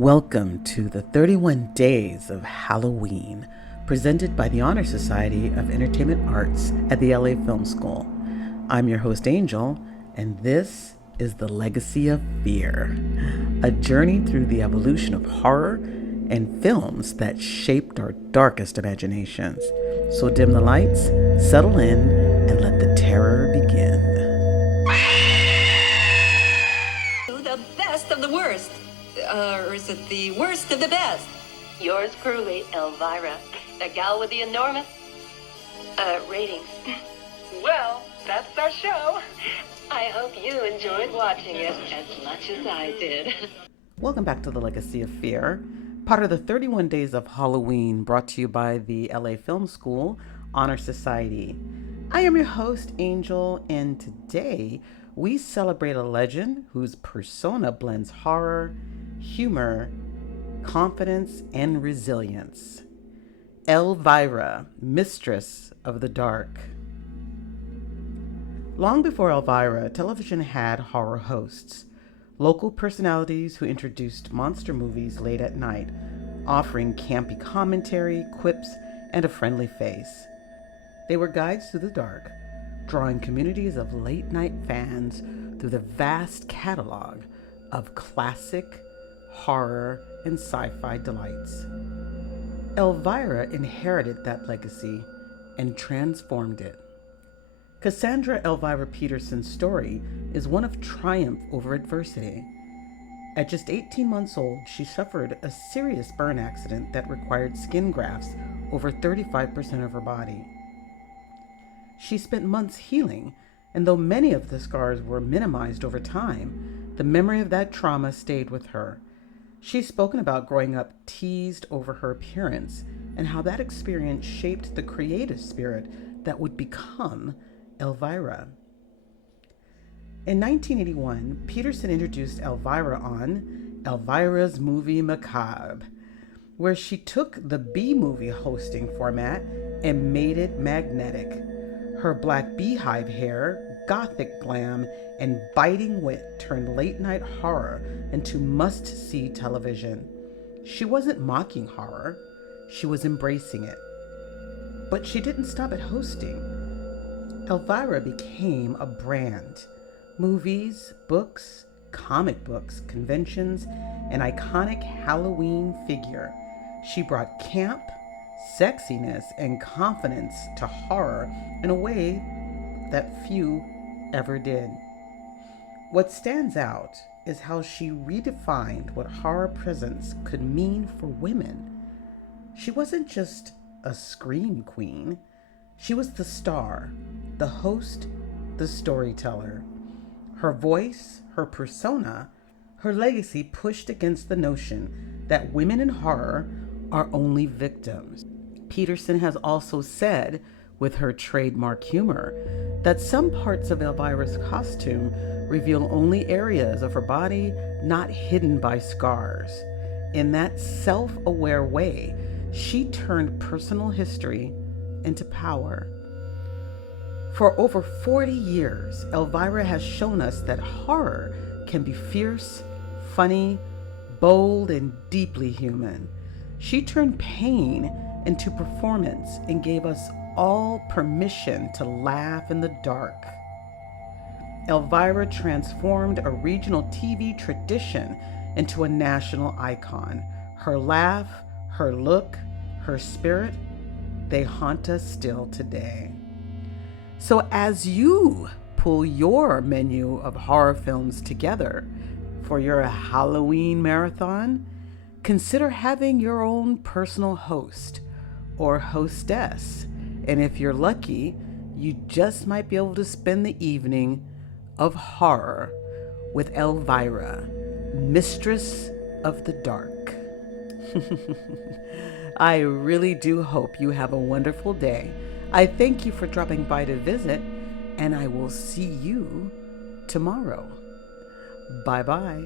Welcome to the 31 Days of Halloween, presented by the Honor Society of Entertainment Arts at the LA Film School. I'm your host, Angel, and this is The Legacy of Fear, a journey through the evolution of horror and films that shaped our darkest imaginations. So dim the lights, settle in, and let the terror begin. The best of the worst. Or is it the worst of the best? Yours truly, Elvira, the gal with the enormous ratings. Well, that's our show. I hope you enjoyed watching it as much as I did. Welcome back to The Legacy of Fear, part of the 31 Days of Halloween, brought to you by the LA Film School Honor Society. I am your host, Angel, and today we celebrate a legend whose persona blends horror, humor, confidence, and resilience. Elvira, Mistress of the Dark. Long before Elvira, television had horror hosts, local personalities who introduced monster movies late at night, offering campy commentary, quips, and a friendly face. They were guides through the dark, drawing communities of late-night fans through the vast catalog of classic, horror, and sci-fi delights. Elvira inherited that legacy and transformed it. Cassandra Elvira Peterson's story is one of triumph over adversity. At just 18 months old, she suffered a serious burn accident that required skin grafts over 35% of her body. She spent months healing, and though many of the scars were minimized over time, the memory of that trauma stayed with her. She's spoken about growing up teased over her appearance and how that experience shaped the creative spirit that would become Elvira. In 1981, Peterson introduced Elvira on Elvira's Movie Macabre, where she took the B-movie hosting format and made it magnetic. Her black beehive hair, gothic glam, and biting wit turned late-night horror into must-see television. She wasn't mocking horror, she was embracing it. But she didn't stop at hosting. Elvira became a brand. Movies, books, comic books, conventions, an iconic Halloween figure. She brought camp, sexiness, and confidence to horror in a way that few ever did. What stands out is how she redefined what horror presence could mean for women. She wasn't just a scream queen. She was the star, the host, the storyteller. Her voice, her persona, her legacy pushed against the notion that women in horror are only victims. Peterson has also said, with her trademark humor, that some parts of Elvira's costume reveal only areas of her body not hidden by scars. In that self-aware way, she turned personal history into power. For over 40 years, Elvira has shown us that horror can be fierce, funny, bold, and deeply human. She turned pain into performance and gave us all permission to laugh in the dark. Elvira transformed a regional TV tradition into a national icon. Her laugh, her look, her spirit, they haunt us still today. So as you pull your menu of horror films together for your Halloween marathon, consider having your own personal host or hostess. And if you're lucky, you just might be able to spend the evening of horror with Elvira, Mistress of the Dark. I really do hope you have a wonderful day. I thank you for dropping by to visit, and I will see you tomorrow. Bye-bye.